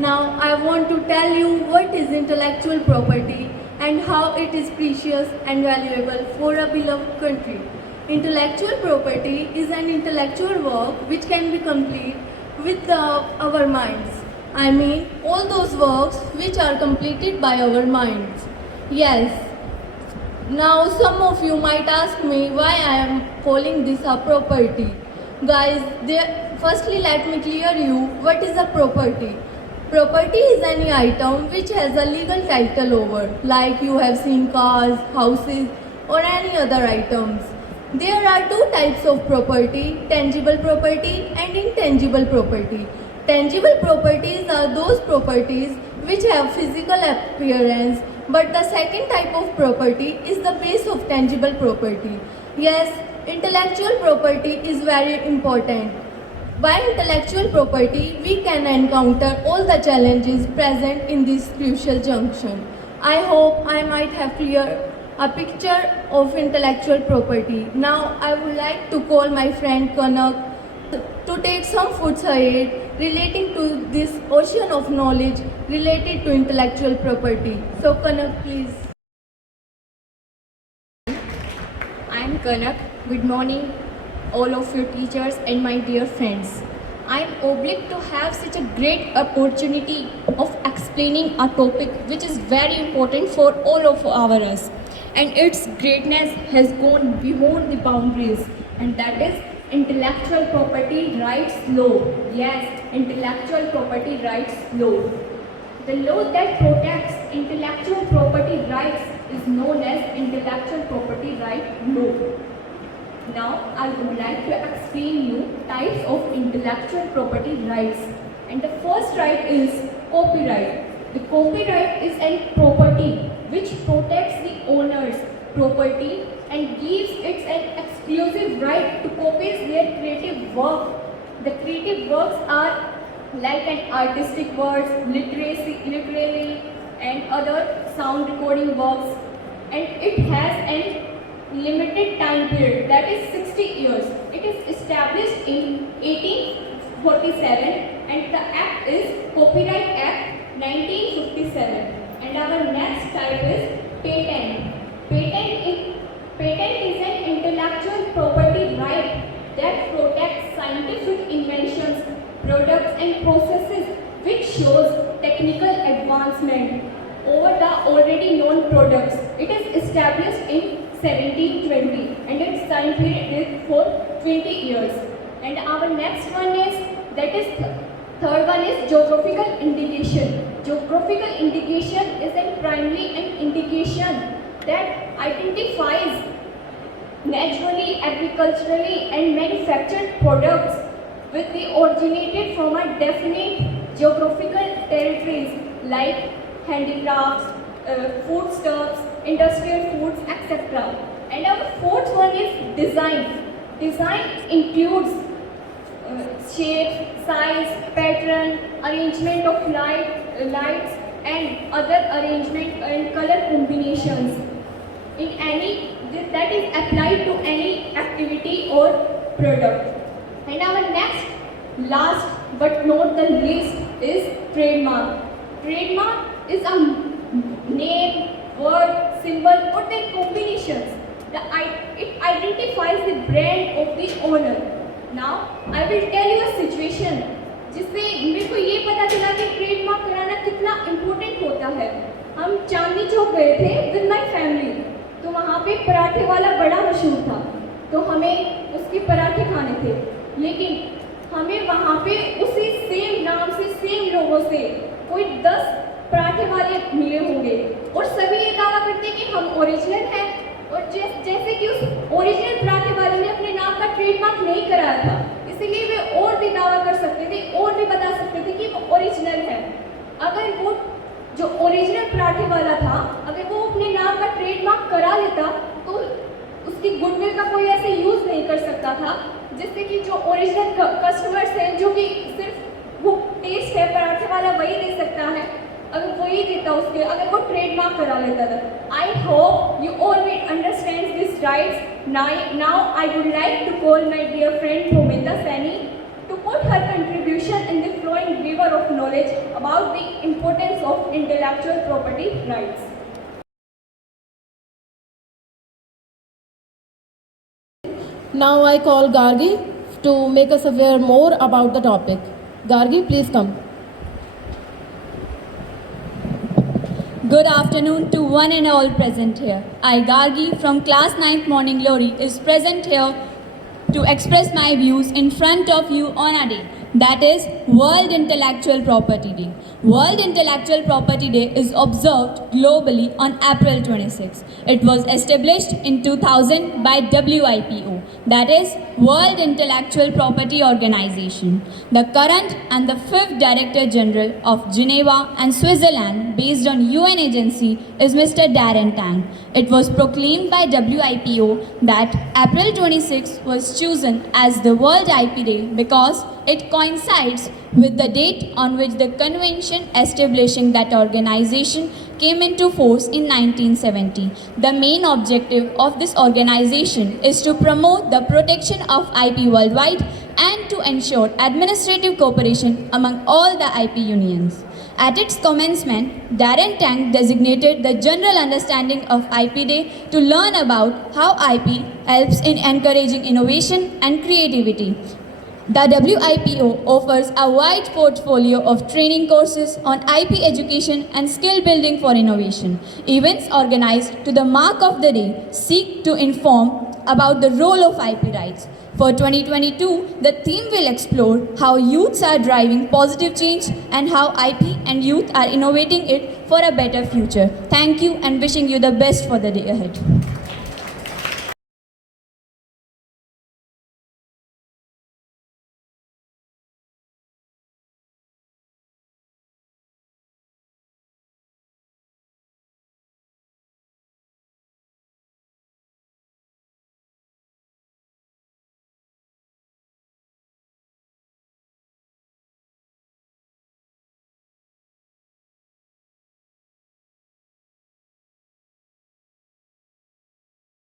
Now I want to tell you what is intellectual property and how it is precious and valuable for a beloved country. Intellectual property is an intellectual work which can be complete with our minds. I mean all those works which are completed by our minds. Yes, now some of you might ask me why I am calling this a property. Guys, firstly let me clear you what is a property. Property is any item which has a legal title over, like you have seen cars, houses or any other items. There are two types of property, tangible property and intangible property. Tangible properties are those properties which have physical appearance, but the second type of property is the base of tangible property. Yes, intellectual property is very important. By intellectual property, we can encounter all the challenges present in this crucial junction. I hope I might have cleared a picture of intellectual property. Now, I would like to call my friend Kanak to take some foods ahead relating to this ocean of knowledge related to intellectual property. So, Kanak, please. I am Kanak. Good morning, all of your teachers and my dear friends. I am obliged to have such a great opportunity of explaining a topic which is very important for all of us, and its greatness has gone beyond the boundaries, and that is intellectual property rights law. Yes, intellectual property rights law. The law that protects intellectual property rights is known as intellectual property right law. Now, I would like to explain you types of intellectual property rights. And the first right is copyright. The copyright is a property which protects the owner's property and gives it an exclusive right to copy their creative work. The creative works are like an artistic works, literary and other sound recording works, and it has an limited time period, that is 60 years. It is established in 1847 and the act is Copyright Act 1957. And our next type is patent. Patent is an intellectual property right that protects scientific inventions, products and processes which shows technical advancement over the already known products. It is established in 1720 and its time period is for 20 years. And our next one is, third one is geographical indication. Geographical indication is primarily an indication that identifies naturally, agriculturally and manufactured products with the originated from a definite geographical territories like handicrafts, foodstuffs, industrial foods, etc. And our fourth one is design. Design includes shape, size, pattern, arrangement of lights and other arrangement and color combinations in any that is applied to any activity or product. And our next, last but not the least, is trademark. Trademark is a name, word, symbol or their combinations. It identifies the brand of the owner. Now, I will tell you a situation जिससे मेरे को ये पता चला कि trademark कराना कितना important होता है। हम चांदनी चौक गए थे विद माई फैमिली, तो वहाँ पे पराठे वाला बड़ा मशहूर था, तो हमें उसके पराठे खाने थे, लेकिन हमें वहाँ पे उसी सेम नाम से सेम लोगों से कोई 10 पराठे वाले मिले होंगे और सभी ये दावा करते हैं कि हम ओरिजिनल हैं। और जैसे कि उस ओरिजिनल पराठे वाले ने अपने नाम का ट्रेडमार्क नहीं कराया था, इसलिए वे और भी दावा कर सकते थे और भी बता सकते थे कि वो ओरिजिनल है। अगर वो जो ओरिजिनल पराठे वाला था, अगर वो अपने नाम का ट्रेडमार्क करा लेता तो उसकी गुडविल का कोई ऐसे यूज़ नहीं कर सकता था, जिससे कि जो ओरिजिनल कस्टमर्स हैं, जो कि सिर्फ वो टेस्ट है पराठे वाला वही दे सकता है, अगर वही देता उसके, अगर वो ट्रेडमार्क करा लेता था। I hope you all will understand this rights. Now I would like to call my dear friend Momita Saini to put her contribution in the flowing river of knowledge. knowledge about the importance of intellectual property rights. Now I call Gargi to make us aware more about the topic. Gargi, please come. Good afternoon to one and all present here. I, Gargi, from class 9th Morning Glory, is present here to express my views in front of you on a day, that is World Intellectual Property Day. World Intellectual Property Day is observed globally on April 26. It was established in 2000 by WIPO, that is World Intellectual Property Organization. The current and the fifth Director General of Geneva and Switzerland, based on UN agency, is Mr. Darren Tang. It was proclaimed by WIPO that April 26 was chosen as the World IP Day because it coincides with the date on which the convention establishing that organization came into force in 1970. The main objective of this organization is to promote the protection of IP worldwide and to ensure administrative cooperation among all the IP unions. At its commencement, Darren Tang designated the general understanding of IP Day to learn about how IP helps in encouraging innovation and creativity. The WIPO offers a wide portfolio of training courses on IP education and skill building for innovation. Events organized to the mark of the day seek to inform about the role of IP rights. For 2022, the theme will explore how youths are driving positive change and how IP and youth are innovating it for a better future. Thank you and wishing you the best for the day ahead.